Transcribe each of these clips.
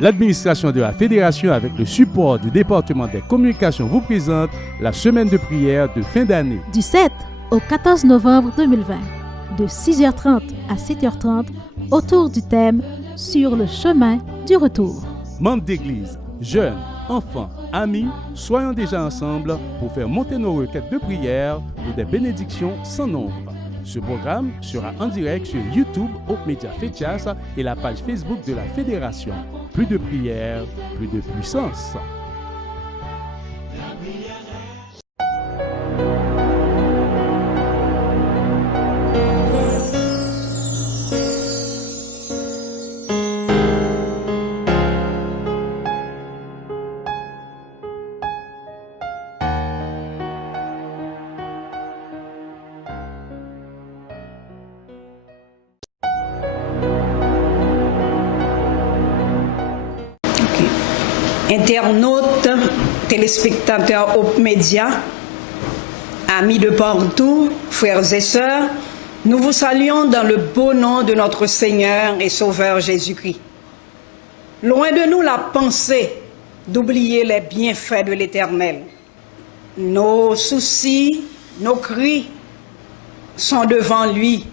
L'administration de la Fédération, avec le support du département des communications, vous présente la semaine de prière de fin d'année. Du 7 au 14 novembre 2020, de 6h30 à 7h30, autour du thème « Sur le chemin du retour ». Membres d'église, jeunes, enfants, amis, soyons déjà ensemble pour faire monter nos requêtes de prière pour des bénédictions sans nombre. Ce programme sera en direct sur YouTube, Hope Media Fetias et la page Facebook de la Fédération. Plus de prière, plus de puissance. Internautes, téléspectateurs Hope Media, amis de partout, frères et sœurs, nous vous saluons dans le beau nom de notre Seigneur et Sauveur Jésus-Christ. Loin de nous la pensée d'oublier les bienfaits de l'Éternel. Nos soucis, nos cris sont devant lui.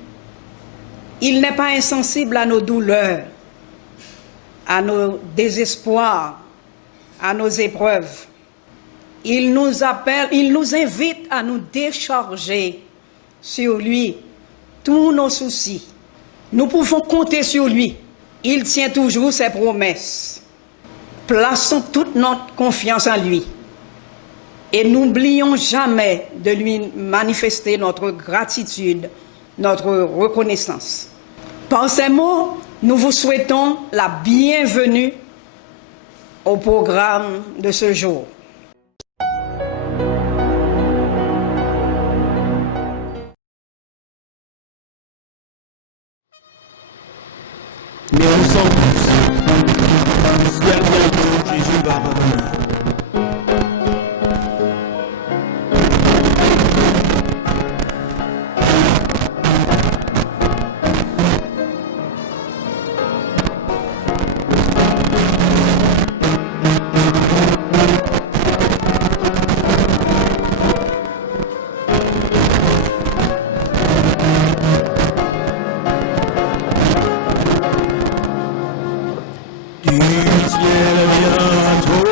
Il n'est pas insensible à nos douleurs, à nos désespoirs, à nos épreuves. Il nous appelle, il nous invite à nous décharger sur lui tous nos soucis. Nous pouvons compter sur lui. Il tient toujours ses promesses. Plaçons toute notre confiance en lui. Et n'oublions jamais de lui manifester notre gratitude, notre reconnaissance. Par ces mots, nous vous souhaitons la bienvenue au programme de ce jour. Mais nous sommes tous, ciel bientôt, Jésus va revenir. Du ciel bientôt,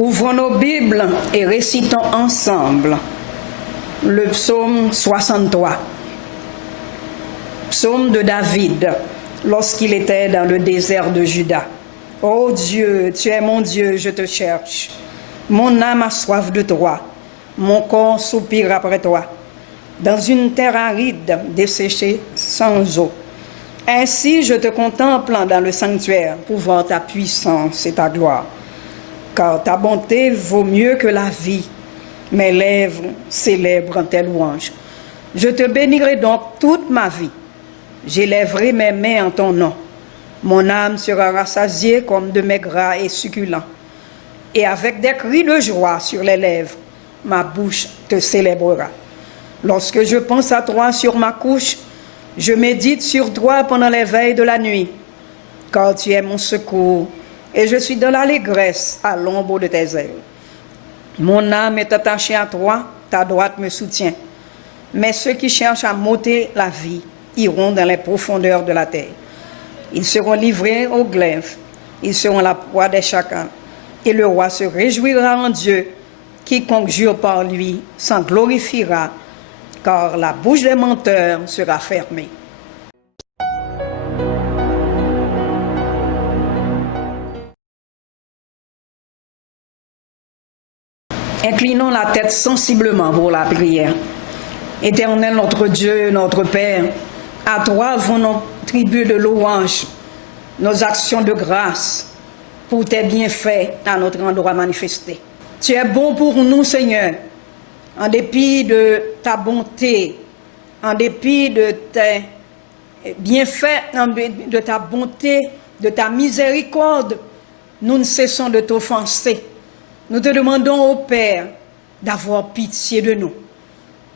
Ouvrons nos Bibles et récitons ensemble le psaume 63. Psaume de David, lorsqu'il était dans le désert de Juda. Ô Dieu, tu es mon Dieu, je te cherche. Mon âme a soif de toi, mon corps soupire après toi. Dans une terre aride, desséchée sans eau. Ainsi je te contemple dans le sanctuaire pour voir ta puissance et ta gloire. Car ta bonté vaut mieux que la vie. Mes lèvres célèbrent tes louanges. Je te bénirai donc toute ma vie. J'élèverai mes mains en ton nom. Mon âme sera rassasiée comme de mets gras et succulents. Et avec des cris de joie sur les lèvres, ma bouche te célébrera. Lorsque je pense à toi sur ma couche, je médite sur toi pendant les veilles de la nuit. Car tu es mon secours, et je suis dans l'allégresse à l'ombre de tes ailes. Mon âme est attachée à toi, ta droite me soutient. Mais ceux qui cherchent à m'ôter la vie iront dans les profondeurs de la terre. Ils seront livrés au glaive, ils seront la proie des chacals. Et le roi se réjouira en Dieu. Quiconque jure par lui s'en glorifiera, car la bouche des menteurs sera fermée. Inclinons la tête sensiblement pour la prière. Éternel notre Dieu, notre Père, à toi vont nos tribus de louange, nos actions de grâce pour tes bienfaits à notre endroit manifestés. Tu es bon pour nous, Seigneur, en dépit de ta bonté, en dépit de tes bienfaits, de ta bonté, de ta miséricorde, nous ne cessons de t'offenser. Nous te demandons, ô Père, d'avoir pitié de nous.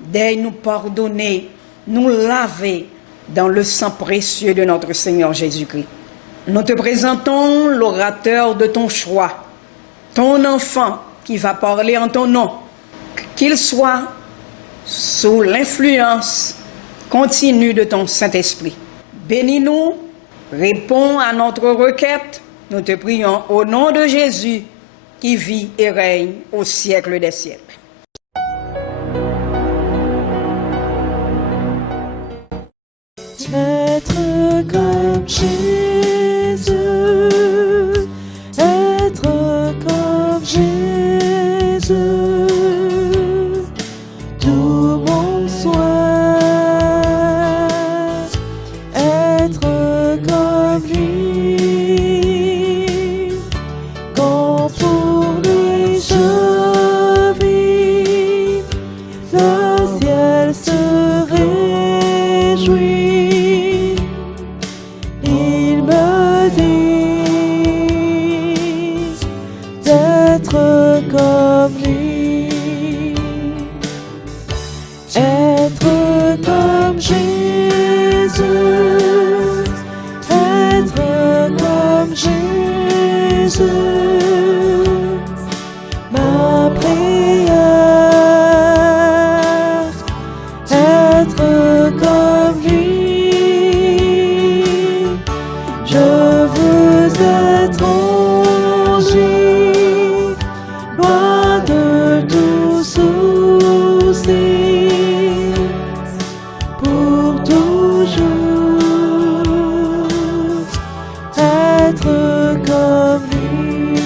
Daigne nous pardonner, nous laver dans le sang précieux de notre Seigneur Jésus-Christ. Nous te présentons l'orateur de ton choix, ton enfant qui va parler en ton nom, qu'il soit sous l'influence continue de ton Saint-Esprit. Bénis-nous, réponds à notre requête, nous te prions au nom de Jésus qui vit et règne au siècle des siècles. Être comme Jésus, être comme Jésus, tout mon souhait, être comme lui, quand pour lui je vis, le ciel se réjouit. Il me dit d'être comme lui, être comme Jésus, être comme Jésus, ma prière, être comme lui. Je veux être en lui, loin de tout souci, pour toujours être comme lui.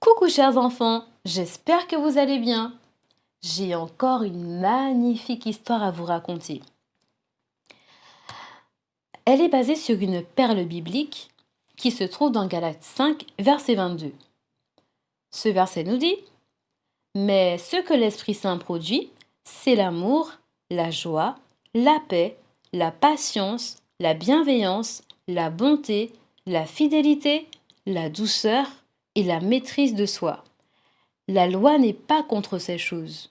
Coucou chers enfants, j'espère que vous allez bien. J'ai encore une magnifique histoire à vous raconter. Elle est basée sur une perle biblique qui se trouve dans Galates 5, verset 22. Ce verset nous dit « Mais ce que l'Esprit Saint produit, c'est l'amour, la joie, la paix, la patience, la bienveillance, la bonté, la fidélité, la douceur et la maîtrise de soi. La loi n'est pas contre ces choses. »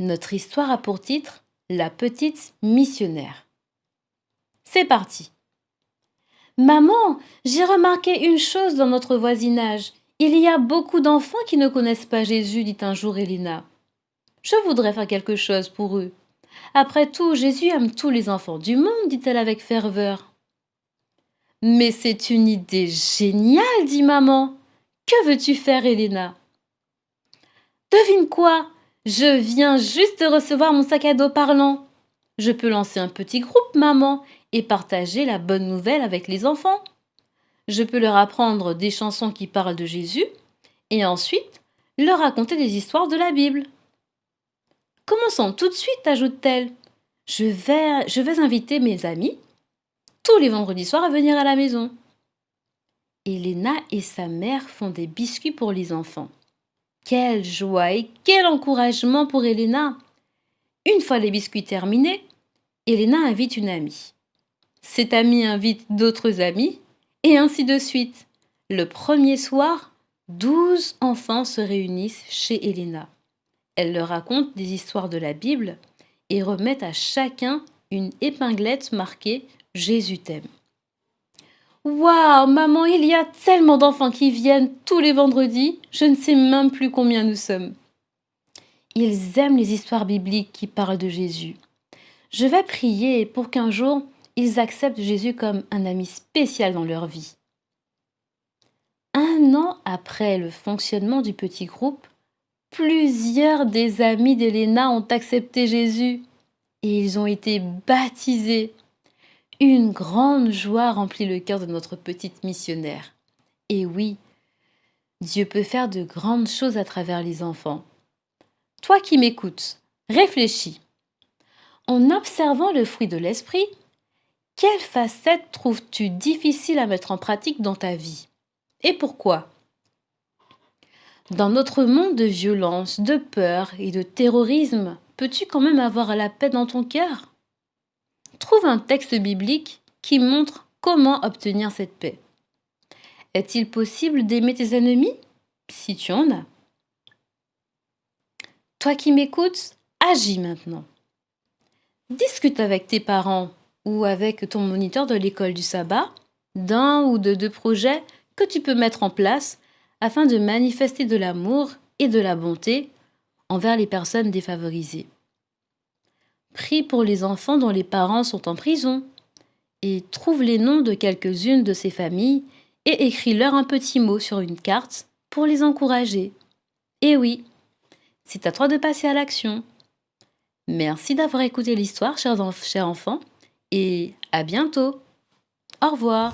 Notre histoire a pour titre « La petite missionnaire ». C'est parti. Maman, j'ai remarqué une chose dans notre voisinage. Il y a beaucoup d'enfants qui ne connaissent pas Jésus, dit un jour Elena. Je voudrais faire quelque chose pour eux. Après tout, Jésus aime tous les enfants du monde, dit-elle avec ferveur. Mais c'est une idée géniale, dit maman. Que veux-tu faire, Elena? Devine quoi? Je viens juste de recevoir mon sac à dos parlant. Je peux lancer un petit groupe, maman, et partager la bonne nouvelle avec les enfants. Je peux leur apprendre des chansons qui parlent de Jésus et ensuite leur raconter des histoires de la Bible. Commençons tout de suite, ajoute-t-elle. Je vais inviter mes amis tous les vendredis soirs à venir à la maison. Elena et sa mère font des biscuits pour les enfants. Quelle joie et quel encouragement pour Elena! Une fois les biscuits terminés, Elena invite une amie. Cette amie invite d'autres amis, et ainsi de suite. Le premier soir, 12 enfants se réunissent chez Elena. Elle leur raconte des histoires de la Bible et remet à chacun une épinglette marquée « Jésus t'aime ». Waouh, maman, il y a tellement d'enfants qui viennent tous les vendredis, je ne sais même plus combien nous sommes. Ils aiment les histoires bibliques qui parlent de Jésus. Je vais prier pour qu'un jour, ils acceptent Jésus comme un ami spécial dans leur vie. 1 an après le fonctionnement du petit groupe, plusieurs des amis d'Elena ont accepté Jésus et ils ont été baptisés. Une grande joie remplit le cœur de notre petite missionnaire. Et oui, Dieu peut faire de grandes choses à travers les enfants. Toi qui m'écoutes, réfléchis. En observant le fruit de l'esprit, quelle facette trouves-tu difficile à mettre en pratique dans ta vie? Et pourquoi? Dans notre monde de violence, de peur et de terrorisme, peux-tu quand même avoir la paix dans ton cœur? Trouve un texte biblique qui montre comment obtenir cette paix. Est-il possible d'aimer tes ennemis? Si tu en as. Toi qui m'écoutes, agis maintenant. Discute avec tes parents ou avec ton moniteur de l'école du sabbat d'un ou de 2 projets que tu peux mettre en place afin de manifester de l'amour et de la bonté envers les personnes défavorisées. Prie pour les enfants dont les parents sont en prison et trouve les noms de quelques-unes de ces familles et écris-leur un petit mot sur une carte pour les encourager. Et oui, c'est à toi de passer à l'action. Merci d'avoir écouté l'histoire, chers enfants, et à bientôt. Au revoir.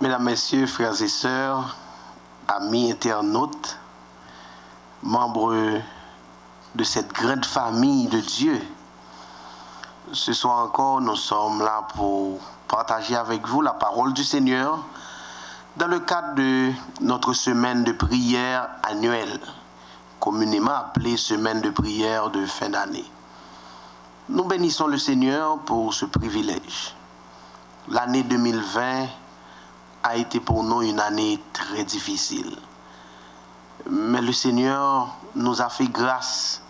Mesdames, Messieurs, frères et sœurs, amis internautes, membres de cette grande famille de Dieu, ce soir encore, nous sommes là pour partager avec vous la parole du Seigneur dans le cadre de notre semaine de prière annuelle, communément appelée semaine de prière de fin d'année. Nous bénissons le Seigneur pour ce privilège. L'année 2020 a été pour nous une année très difficile. Mais le Seigneur nous a fait grâce.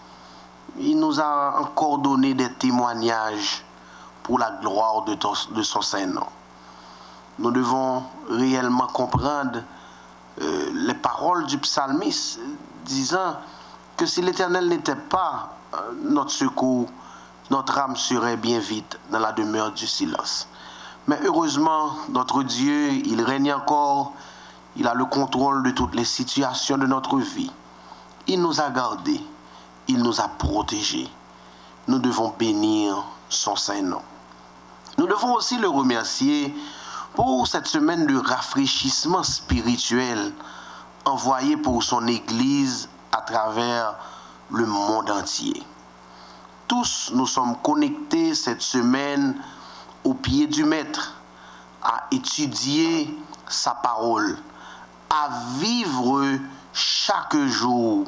Il nous a encore donné des témoignages pour la gloire de son Saint-Nom. Nous devons réellement comprendre les paroles du psalmiste disant que si l'Éternel n'était pas notre secours, notre âme serait bien vite dans la demeure du silence. Mais heureusement, notre Dieu, il règne encore, il a le contrôle de toutes les situations de notre vie. Il nous a gardés, il nous a protégés. Nous devons bénir son Saint-Nom. Nous devons aussi le remercier pour cette semaine de rafraîchissement spirituel envoyée pour son Église à travers le monde entier. Tous nous sommes connectés cette semaine au pied du Maître, à étudier sa parole, à vivre chaque jour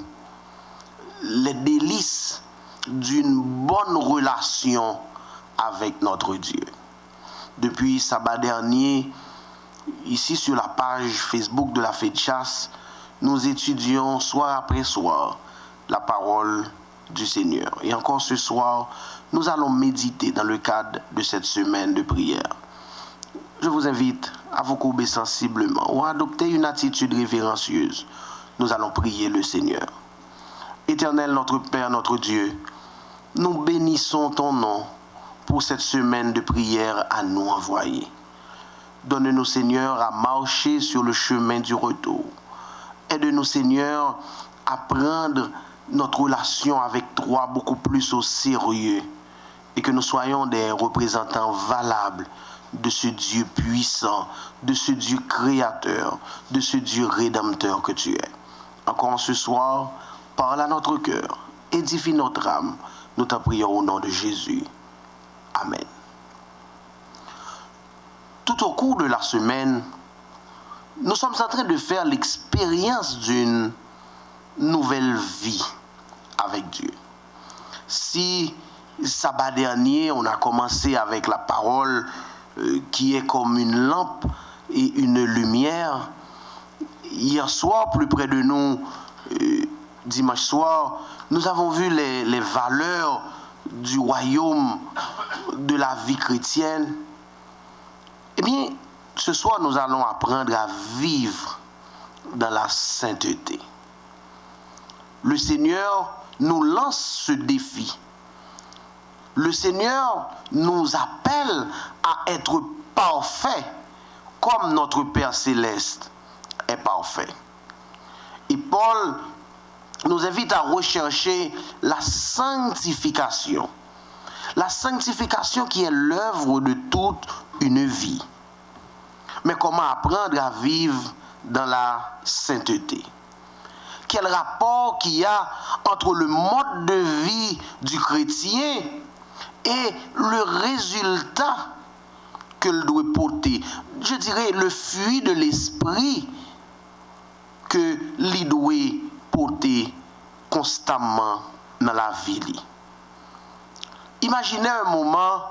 les délices d'une bonne relation avec notre Dieu. Depuis sabbat dernier, ici sur la page Facebook de la Fête de Chasse, nous étudions soir après soir la parole du Seigneur. Et encore ce soir, nous allons méditer dans le cadre de cette semaine de prière. Je vous invite à vous courber sensiblement ou à adopter une attitude révérencieuse. Nous allons prier le Seigneur. Éternel, notre Père, notre Dieu, nous bénissons ton nom pour cette semaine de prière à nous envoyer. Donne-nous, Seigneur, à marcher sur le chemin du retour. Aide-nous, Seigneur, à prendre notre relation avec toi beaucoup plus au sérieux et que nous soyons des représentants valables de ce Dieu puissant, de ce Dieu créateur, de ce Dieu rédempteur que tu es. Encore ce soir, parle à notre cœur, édifie notre âme. Nous t'en prions au nom de Jésus. Amen. Tout au cours de la semaine, nous sommes en train de faire l'expérience d'une nouvelle vie avec Dieu. Si sabbat dernier, on a commencé avec la parole qui est comme une lampe et une lumière, hier soir, plus près de nous, dimanche soir, nous avons vu les valeurs du royaume de la vie chrétienne. Eh bien, ce soir, nous allons apprendre à vivre dans la sainteté. Le Seigneur nous lance ce défi. Le Seigneur nous appelle à être parfaits comme notre Père céleste est parfait. Et Paul nous invite à rechercher la sanctification. La sanctification qui est l'œuvre de toute une vie. Mais comment apprendre à vivre dans la sainteté? Quel rapport qu'il y a entre le mode de vie du chrétien et le résultat qu'il doit porter? Je dirais le fruit de l'esprit que l'il doit porter constamment dans la vie. Imaginez un moment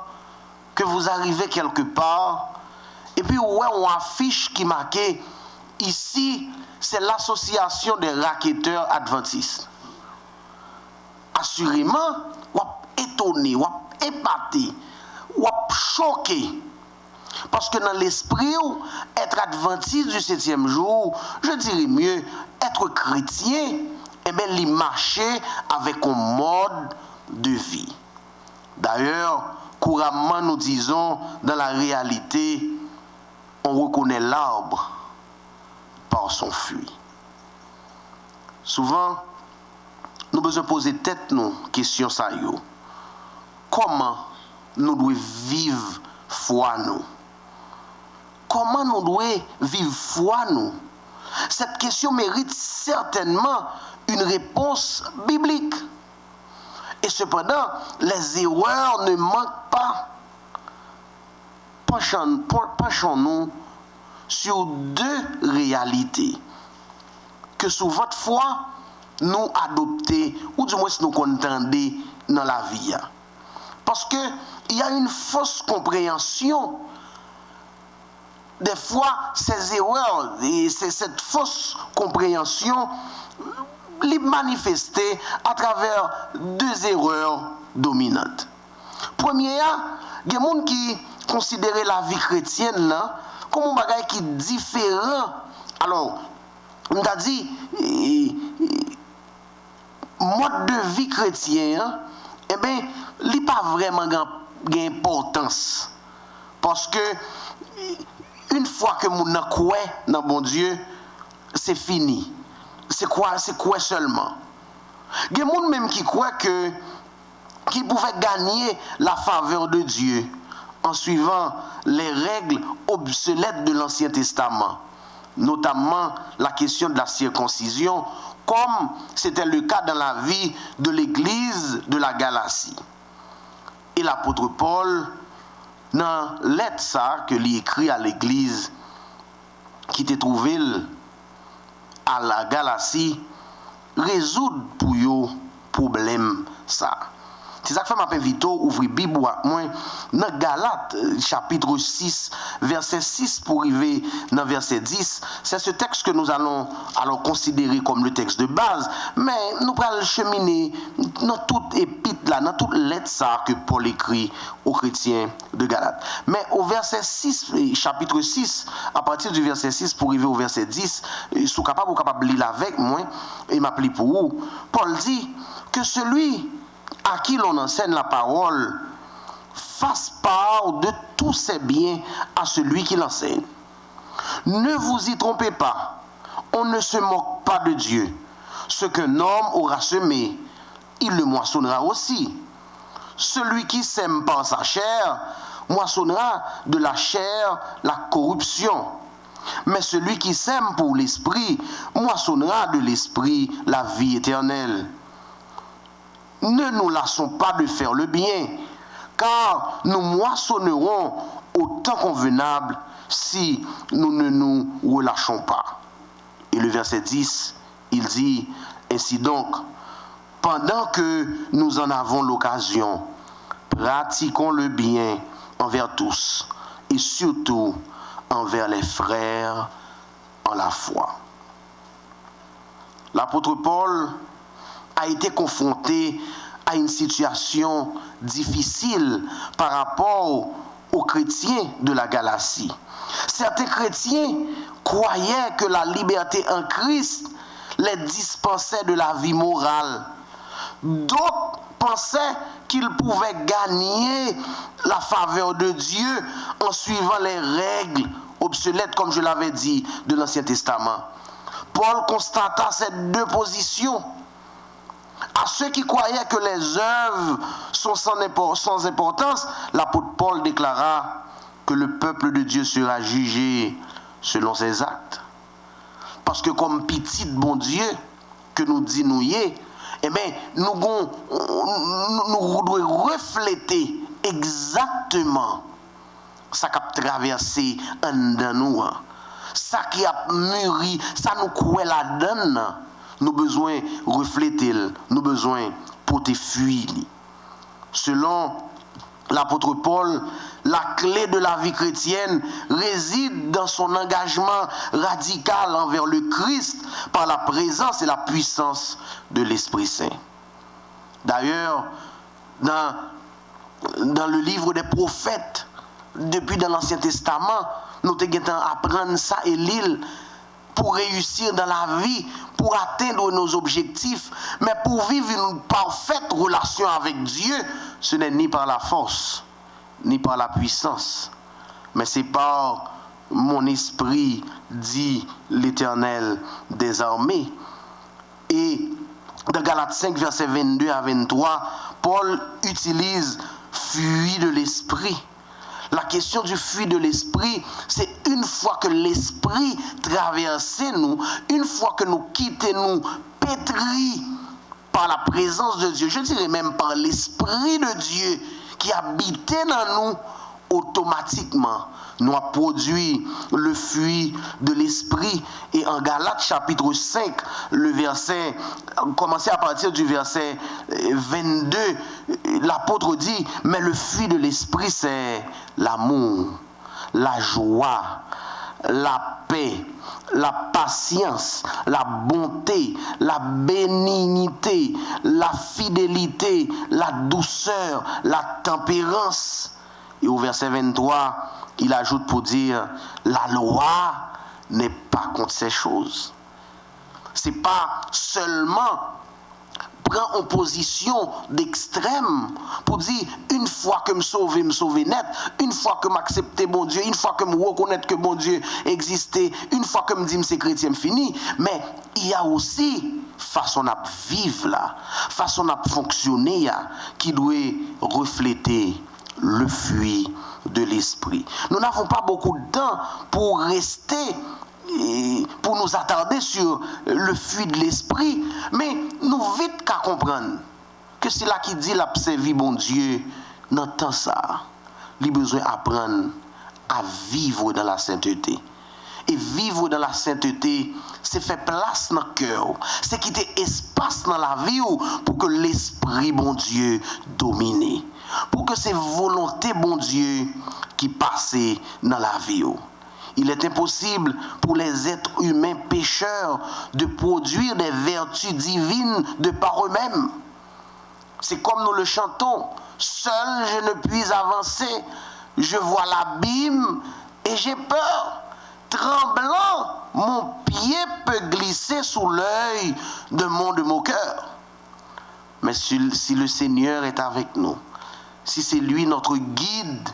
que vous arrivez quelque part et puis ouais, on affiche qui marquait ici, c'est l'association des racketteurs adventistes. Assurément, on est étonné, on est épaté, on est choqué. Parce que dans l'esprit, être adventiste du 7e jour, je dirais mieux, être chrétien, eh bien, il marcher avec un mode de vie. D'ailleurs, couramment nous disons, dans la réalité, on reconnaît l'arbre par son fruit. Souvent, nous devons poser tête nous question ça yo. Comment nous devons vivre foi nous? Comment nous devons vivre foi nous? Cette question mérite certainement une réponse biblique. Et cependant, les erreurs ne manquent pas. Penchons-nous sur deux réalités que sous votre foi, nous adoptons, ou du moins nous contendons dans la vie. Parce qu'il y a une fausse compréhension. Des fois, ces erreurs et cette fausse compréhension les manifester à travers deux erreurs dominantes. Première, il y a des gens qui considèrent la vie chrétienne là, comme un bagage qui est différent. Alors, on a dit, mode de vie chrétien, eh bien, il n'est pas vraiment d'importance. Parce que, une fois que nous croyons dans bon Dieu, c'est fini. C'est quoi seulement? Il y a des gens même qui croient qui pouvaient gagner la faveur de Dieu en suivant les règles obsolètes de l'Ancien Testament, notamment la question de la circoncision, comme c'était le cas dans la vie de l'Église de la Galatie. Et l'apôtre Paul, dans lettre ça que lui écrit à l'Église qui était trouvée à la Galatie, résoudre pour eux problème ça. C'est ça que fait m'appelle Vito, ouvrir Bible moi dans Galates chapitre 6, verset 6 pour arriver dans verset 10. C'est ce texte que nous allons alors considérer comme le texte de base, mais nous allons cheminer dans toute épître là, dans toute lettre ça que Paul écrit aux chrétiens de Galates. Mais au verset 6, chapitre 6, à partir du verset 6 pour arriver au verset 10, si vous êtes capable de lire avec moi et m'appeler pour vous, Paul dit que celui à qui l'on enseigne la parole fasse part de tous ses biens à celui qui l'enseigne. Ne vous y trompez pas, on ne se moque pas de Dieu. Ce qu'un homme aura semé, il le moissonnera aussi. Celui qui sème par sa chair moissonnera de la chair la corruption. Mais celui qui sème pour l'esprit moissonnera de l'esprit la vie éternelle. Ne nous lassons pas de faire le bien, car nous moissonnerons au temps convenable si nous ne nous relâchons pas. Et le verset 10, il dit, ainsi donc, pendant que nous en avons l'occasion, pratiquons le bien envers tous, et surtout envers les frères en la foi. L'apôtre Paul a été confronté à une situation difficile par rapport aux chrétiens de la Galatie. Certains chrétiens croyaient que la liberté en Christ les dispensait de la vie morale. D'autres pensaient qu'ils pouvaient gagner la faveur de Dieu en suivant les règles obsolètes, comme je l'avais dit, de l'Ancien Testament. Paul constata ces deux positions. À ceux qui croyaient que les œuvres sont sans importance, l'apôtre Paul déclara que le peuple de Dieu sera jugé selon ses actes. Parce que comme petit bon Dieu que nous disons, eh bien, nous devons refléter exactement ça qui a traversé en nous, ça qui a mûri, ça nous croit la donne. Nous avons besoin de refléter, nous avons besoin de porter fuir. Selon l'apôtre Paul, la clé de la vie chrétienne réside dans son engagement radical envers le Christ par la présence et la puissance de l'Esprit Saint. D'ailleurs, dans le livre des prophètes, depuis dans l'Ancien Testament, nous devons apprendre ça et lire pour réussir dans la vie, pour atteindre nos objectifs, mais pour vivre une parfaite relation avec Dieu, ce n'est ni par la force, ni par la puissance, mais c'est par mon esprit, dit l'Éternel des armées. Et dans Galates 5, versets 22 à 23, Paul utilise fruit de l'esprit. La question du fruit de l'esprit, c'est une fois que l'esprit traverse nous, une fois que nous quittons, nous pétris par la présence de Dieu, je dirais même par l'esprit de Dieu qui habitait dans nous, automatiquement, nous a produit le fruit de l'esprit. Et en Galates chapitre 5, le verset, commencez à partir du verset 22, l'apôtre dit, mais le fruit de l'esprit, c'est l'amour, la joie, la paix, la patience, la bonté, la bénignité, la fidélité, la douceur, la tempérance. Et au verset 23, il ajoute pour dire, la loi n'est pas contre ces choses. C'est pas seulement prendre en position d'extrême pour dire, une fois que me sauver net, une fois que m'accepter bon Dieu, une fois que me reconnaître que bon Dieu existait, une fois que me dire c'est chrétien fini, mais il y a aussi façon à vivre là, façon à fonctionner là, qui doit refléter le fruit de l'esprit. Nous n'avons pas beaucoup de temps pour rester et pour nous attarder sur le fruit de l'esprit, mais nous vite qu'à comprendre que c'est là qui dit la servi bon Dieu dans temps ça, il a besoin d'apprendre à vivre dans la sainteté. Et vivre dans la sainteté, c'est faire place dans le cœur, c'est quitter espace dans la vie pour que l'esprit bon Dieu domine, pour que c'est volonté bon Dieu qui passe dans la vie. Il est impossible pour les êtres humains pécheurs de produire des vertus divines de par eux-mêmes. C'est comme nous le chantons, seul je ne puis avancer, je vois l'abîme et j'ai peur. Tremblant, mon pied peut glisser sous l'œil de mon cœur. Mais si le Seigneur est avec nous, si c'est lui notre guide,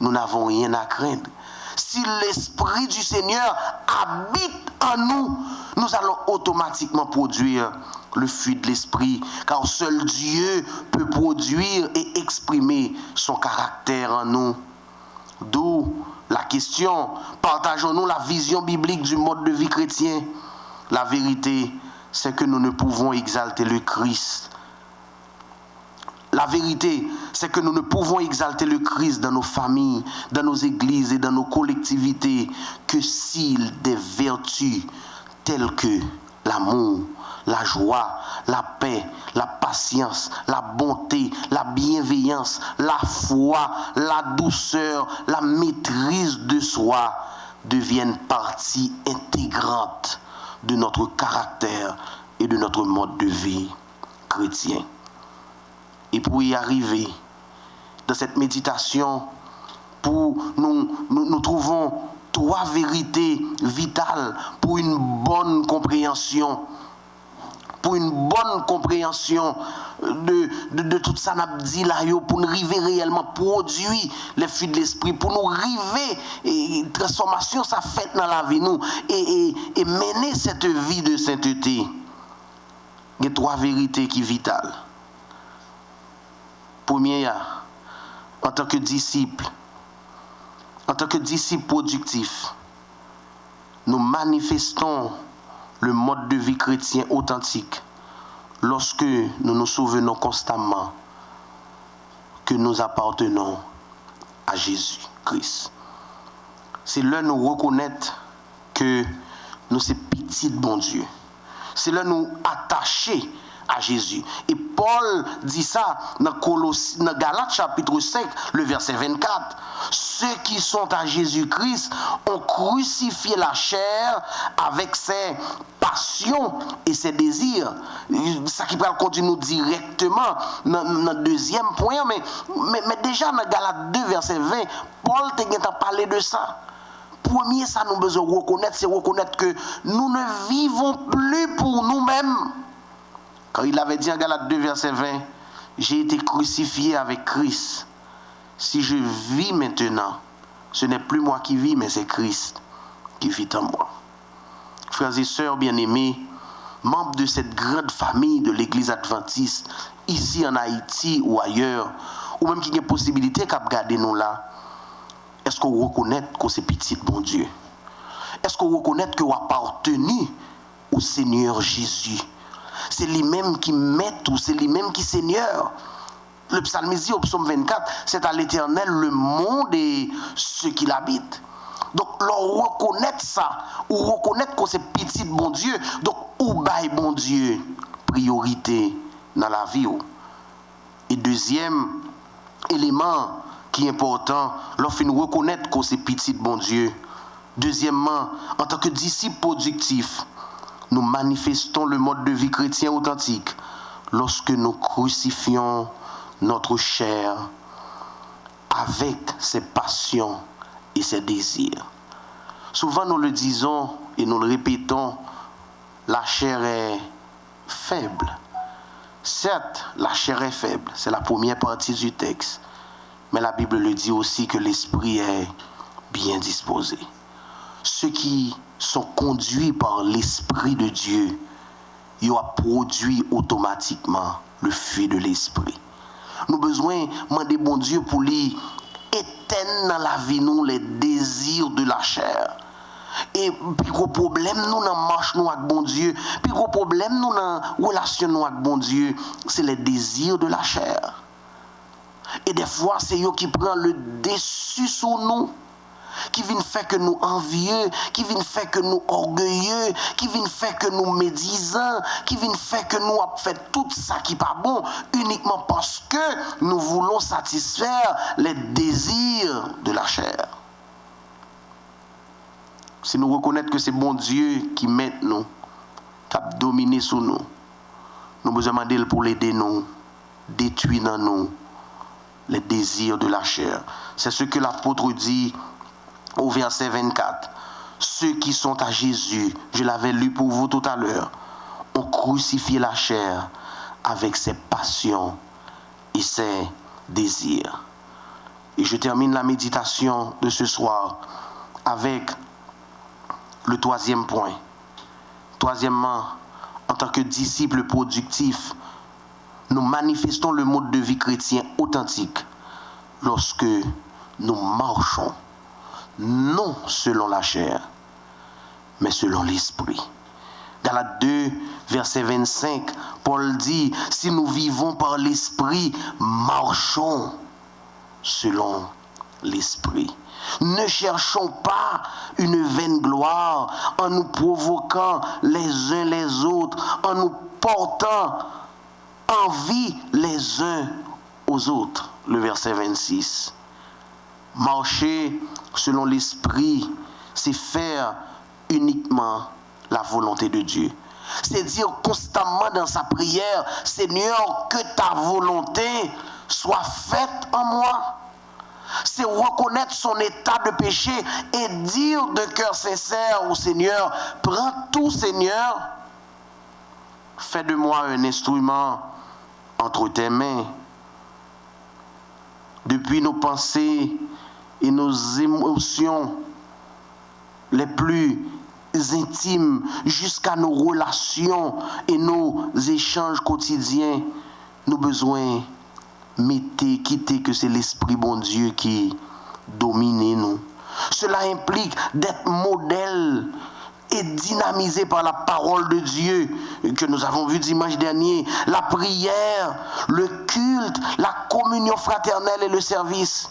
nous n'avons rien à craindre. Si l'Esprit du Seigneur habite en nous, nous allons automatiquement produire le fruit de l'Esprit, car seul Dieu peut produire et exprimer son caractère en nous. D'où la question, partageons-nous la vision biblique du mode de vie chrétien? La vérité, c'est que nous ne pouvons exalter le Christ. La vérité, c'est que nous ne pouvons exalter le Christ dans nos familles, dans nos églises et dans nos collectivités que s'il des vertus telles que l'amour, la joie, la paix, la patience, la bonté, la bienveillance, la foi, la douceur, la maîtrise de soi deviennent partie intégrante de notre caractère et de notre mode de vie chrétien. Et pour y arriver, dans cette méditation, nous trouvons trois vérités vitales pour une bonne compréhension. Pour une bonne compréhension de tout ça, n'a dit là, pour nous arriver réellement produire les fruits de l'esprit, pour nous arriver et transformation, ça fait dans la vie, nous, et mener cette vie de sainteté. Il y a trois vérités qui sont vitales. Première, en tant que disciple productif, nous manifestons le mode de vie chrétien authentique lorsque nous nous souvenons constamment que nous appartenons à Jésus-Christ. C'est là nous reconnaître que nous sommes petits de bon Dieu. C'est là nous attacher à Jésus. Et Paul dit ça dans Galates chapitre 5, le verset 24. Ceux qui sont à Jésus-Christ ont crucifié la chair avec ses passions et ses désirs. Ça qui va continuer directement dans le deuxième point, mais déjà dans Galates 2, verset 20, Paul t'a parlé de ça. Premier, ça nous besoin reconnaître, c'est reconnaître que nous ne vivons plus pour nous-mêmes. Quand il avait dit en Galates 2, verset 20, j'ai été crucifié avec Christ. Si je vis maintenant, ce n'est plus moi qui vis, mais c'est Christ qui vit en moi. Frères et sœurs bien-aimés, membres de cette grande famille de l'Église adventiste, ici en Haïti ou ailleurs, ou même qui a une possibilité qu'à regarder nous là, est-ce qu'on reconnaît que c'est petit bon Dieu? Est-ce qu'on reconnaît que vous appartenez au Seigneur Jésus? C'est lui-même qui met tout, c'est lui-même qui Seigneur. Le psalmiste dit au psaume 24, c'est à l'Éternel le monde et ceux qui l'habitent. Donc, leur reconnaître ça, ou reconnaître que c'est petit bon Dieu, donc, ou bail bon Dieu, priorité dans la vie. Et deuxième élément qui est important, lorsqu'on nous reconnaître que c'est petit bon Dieu. Deuxièmement, en tant que disciples productifs, nous manifestons le mode de vie chrétien authentique lorsque nous crucifions notre chair avec ses passions et ses désirs. Souvent nous le disons et nous le répétons, la chair est faible. Certes, la chair est faible, c'est la première partie du texte, mais la Bible le dit aussi que l'esprit est bien disposé. Ceux qui sont conduits par l'Esprit de Dieu, ils ont produit automatiquement le fruit de l'Esprit. Nous avons besoin de demander bon Dieu pour lui éteindre dans la vie nous les désirs de la chair. Et puis gros problème nous dans marche nous avec bon Dieu, puis gros problème nous dans relation nous avec bon Dieu, c'est les désirs de la chair. Et des fois c'est eux qui prennent le dessus sur nous. qui vient faire que nous envieux, qui vient faire que nous orgueilleux, qui vient faire que nous médisants, qui vient faire que nous avons fait tout ça qui n'est pas bon, uniquement parce que nous voulons satisfaire les désirs de la chair. Si nous reconnaissons que c'est bon Dieu qui met nous, qui a dominé sur nous, nous nous demandons pour l'aider nous, détruire dans nous les désirs de la chair. C'est ce que l'apôtre dit au verset 24. Ceux qui sont à Jésus, je l'avais lu pour vous tout à l'heure, ont crucifié la chair avec ses passions et ses désirs. Et je termine la méditation de ce soir avec le troisième point. Troisièmement, en tant que disciples productifs, nous manifestons le mode de vie chrétien authentique lorsque nous marchons, non selon la chair, mais selon l'esprit. Galates 2, verset 25, Paul dit, si nous vivons par l'esprit, marchons selon l'esprit. Ne cherchons pas une vaine gloire en nous provoquant les uns les autres, en nous portant envie les uns aux autres. Le verset 26. Marcher selon l'esprit, c'est faire uniquement la volonté de Dieu. C'est dire constamment dans sa prière, Seigneur, que ta volonté soit faite en moi. C'est reconnaître son état de péché et dire de cœur sincère au Seigneur, prends tout Seigneur, fais de moi un instrument entre tes mains. Depuis nos pensées et nos émotions les plus intimes jusqu'à nos relations et nos échanges quotidiens, nous avons besoin quitter que c'est l'Esprit bon Dieu qui domine nous. Cela implique d'être modèle et dynamisé par la parole de Dieu que nous avons vu dimanche dernier, la prière, le culte, la communion fraternelle et le service.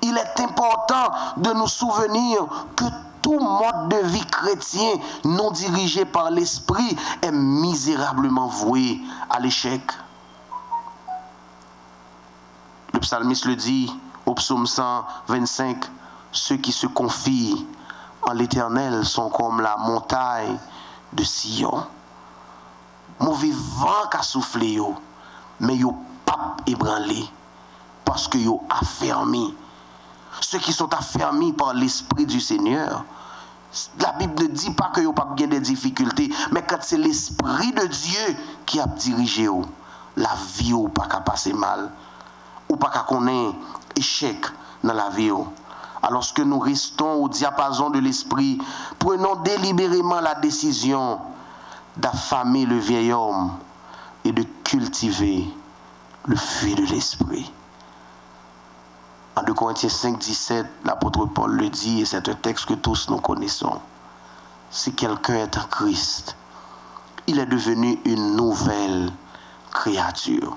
Il est important de nous souvenir que tout mode de vie chrétien non dirigé par l'Esprit est misérablement voué à l'échec. Le psalmiste le dit au psaume 125, ceux qui se confient en l'Éternel sont comme la montagne de Sion. Mauvais vent qu'a soufflé, mais yo pas ébranlé parce que yo affermi. Ceux qui sont affermis par l'Esprit du Seigneur, la Bible ne dit pas que yo pas bien des difficultés, mais quand c'est l'Esprit de Dieu qui a dirigé, la vie ou pas qu'à passer mal, ou pas qu'à connaître échec dans la vie. Alors que nous restons au diapason de l'esprit, prenons délibérément la décision d'affamer le vieil homme et de cultiver le fruit de l'esprit. En 2 Corinthiens 5, 17, l'apôtre Paul le dit, et c'est un texte que tous nous connaissons. Si quelqu'un est en Christ, il est devenu une nouvelle créature.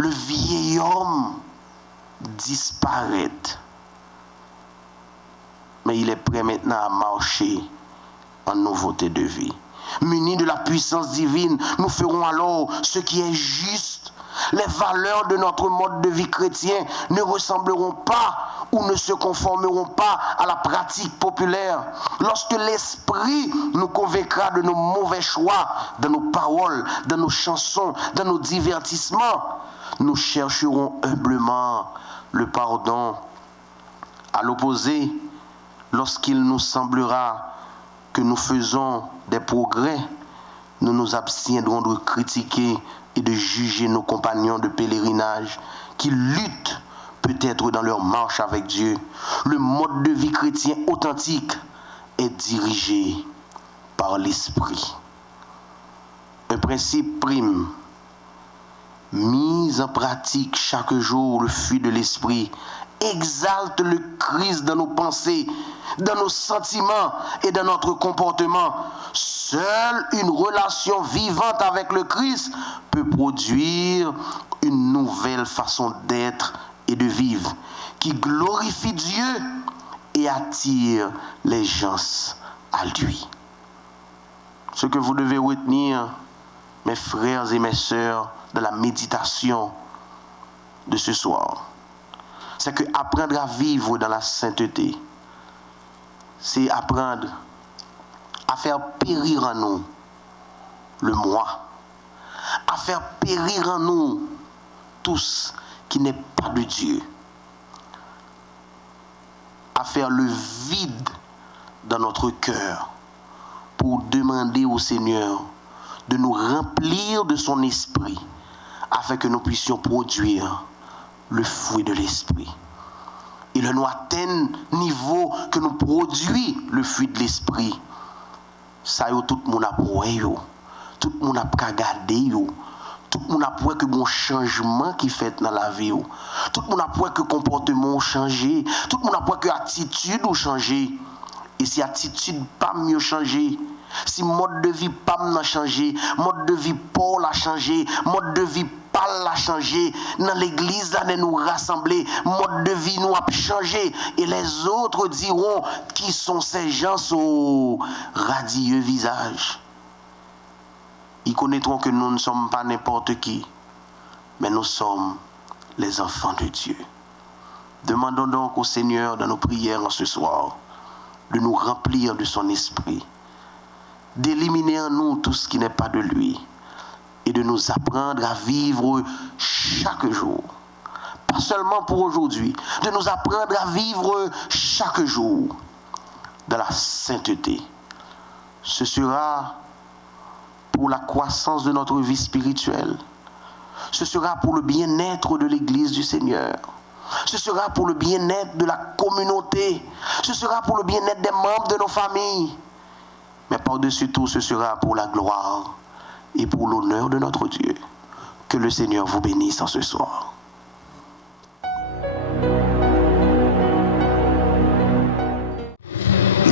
Le vieil homme disparaît. Mais il est prêt maintenant à marcher en nouveauté de vie. Munis de la puissance divine, nous ferons alors ce qui est juste. Les valeurs de notre mode de vie chrétien ne ressembleront pas ou ne se conformeront pas à la pratique populaire. Lorsque l'esprit nous convaincra de nos mauvais choix, dans nos paroles, dans nos chansons, dans nos divertissements, nous chercherons humblement le pardon. À l'opposé, lorsqu'il nous semblera que nous faisons des progrès, nous nous abstiendrons de critiquer et de juger nos compagnons de pèlerinage qui luttent peut-être dans leur marche avec Dieu. Le mode de vie chrétien authentique est dirigé par l'esprit. Un principe prime, mise en pratique chaque jour le fruit de l'esprit, exalte le Christ dans nos pensées, dans nos sentiments et dans notre comportement. Seule une relation vivante avec le Christ peut produire une nouvelle façon d'être et de vivre qui glorifie Dieu et attire les gens à lui. Ce que vous devez retenir, mes frères et mes sœurs, de la méditation de ce soir, c'est que apprendre à vivre dans la sainteté, c'est apprendre à faire périr en nous le moi, à faire périr en nous tout ce qui n'est pas de Dieu, à faire le vide dans notre cœur pour demander au Seigneur de nous remplir de son esprit afin que nous puissions produire le fruit de l'esprit. Et le nous atteindre niveau que nous produit le fruit de l'esprit. Ça y est, tout le monde a prouvé, tout le monde a regardé, tout le monde a prouvé que bon changement qui fait dans la vie, tout le monde a prouvé que comportement a changé, tout le monde a prouvé que attitude a changé. Et si attitude pas mieux changé, si mode de vie pas n'a changé, mode de vie Paul a changé, mode de vie Paul a changé, dans l'église là nous rassembler, mode de vie nous a changé et les autres diront qui sont ces gens au radieux visage. Ils connaîtront que nous ne sommes pas n'importe qui, mais nous sommes les enfants de Dieu. Demandons donc au Seigneur dans nos prières en ce soir de nous remplir de son esprit, d'éliminer en nous tout ce qui n'est pas de lui et de nous apprendre à vivre chaque jour. Pas seulement pour aujourd'hui, de nous apprendre à vivre chaque jour dans la sainteté. Ce sera pour la croissance de notre vie spirituelle. Ce sera pour le bien-être de l'Église du Seigneur. Ce sera pour le bien-être de la communauté. Ce sera pour le bien-être des membres de nos familles. Mais par-dessus tout, ce sera pour la gloire et pour l'honneur de notre Dieu. Que le Seigneur vous bénisse en ce soir.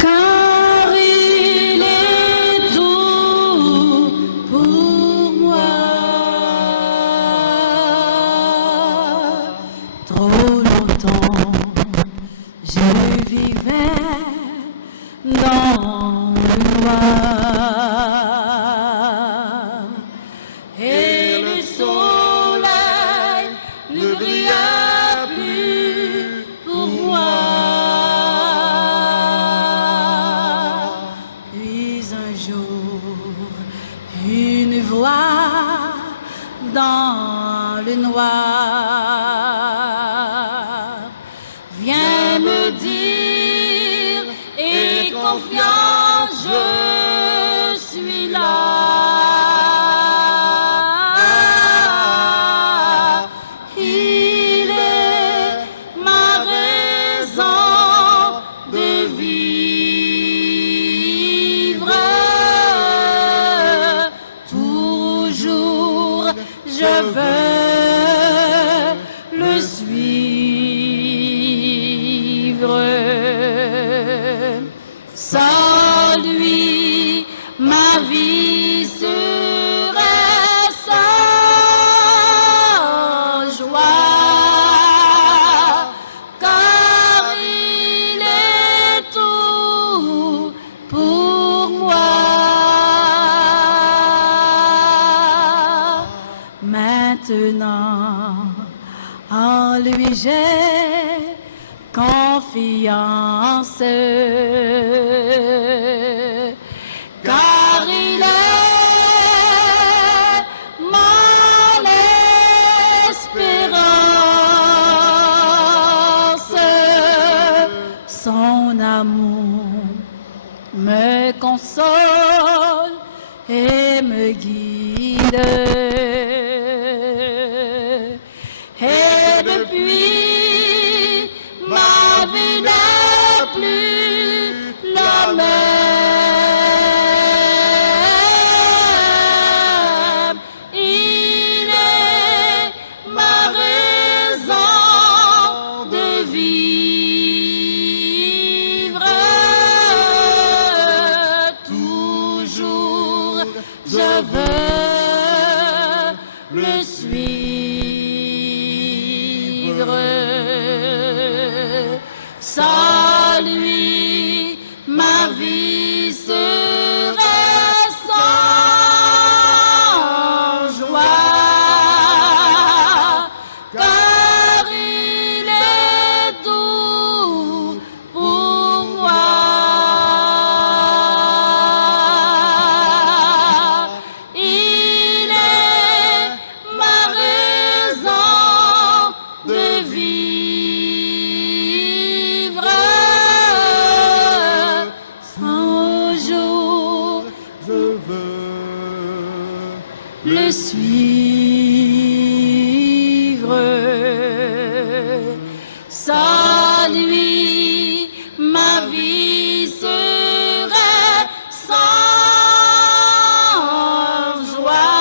Car il est tout pour moi. Trop longtemps, je vivais dans le noir. Et le soleil ne brilla plus pour moi. Puis un jour, une voix dans le noir vient me dire, et confiant, je suis là. Il est ma raison de vivre. Toujours je veux le suivre. Sans lui, ma vie serait sans joie, car il est tout pour moi. Maintenant, en lui j'ai confiance, car il est mon espérance. Son amour me console et me guide. Et depuis, ma vie n'est plus la même. Il est ma raison de vivre. Toujours je veux le suivre. Sans lui, vie serait sans joie, car il est tout pour moi. Il est ma raison de vivre. Sans jour, Je veux le suivre. Sans lui, ma vie serait sans joie,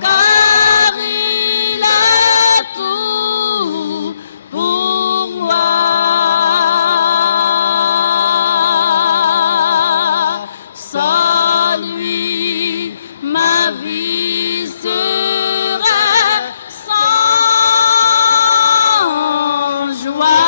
car il est tout pour moi. Sans lui, ma vie serait sans joie,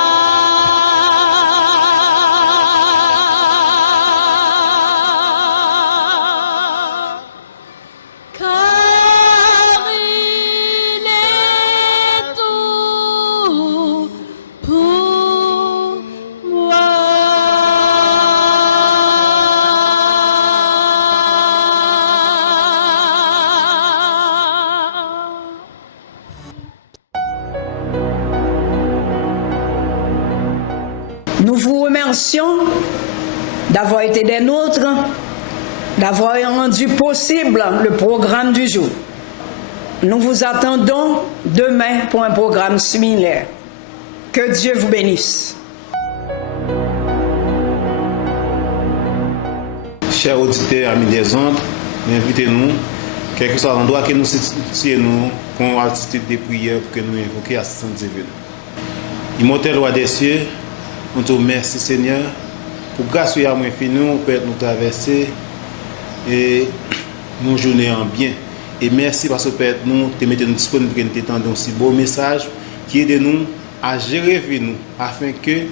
car il est tout pour moi. Nous vous remercions d'avoir été des nôtres, d'avoir rendu possible le programme du jour. Nous vous attendons demain pour un programme similaire. Que Dieu vous bénisse. Chers auditeurs, amis des ondes, invitez-nous, quel que soit l'endroit que nous situons, qu'on attitude de prière pour que nous invoquions assistance divine. Immortel roi des cieux, nous te remercions Seigneur, pour grâce à moi nous peut nous traverser et nous journée en bien. Et merci parce que Père, nous te mettons disponibles pour nous t'entendre aussi beau message qui aide nous à gérer nous afin que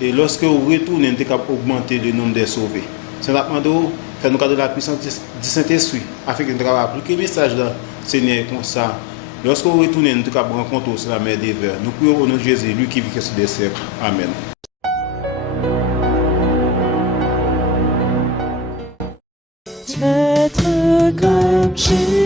et lorsque nous retournons, nous capable d'augmenter le nombre de sauvés. C'est la demande faire nous de la puissance du Saint-Esprit afin que nous puissions appliquer le message là, Seigneur, comme ça. Lorsque nous retournons, nous sommes capables de rencontrer sur la mer des vers. Nous prions au nom de Jésus, lui qui vit sur des siècles. Amen. Être comme Jésus.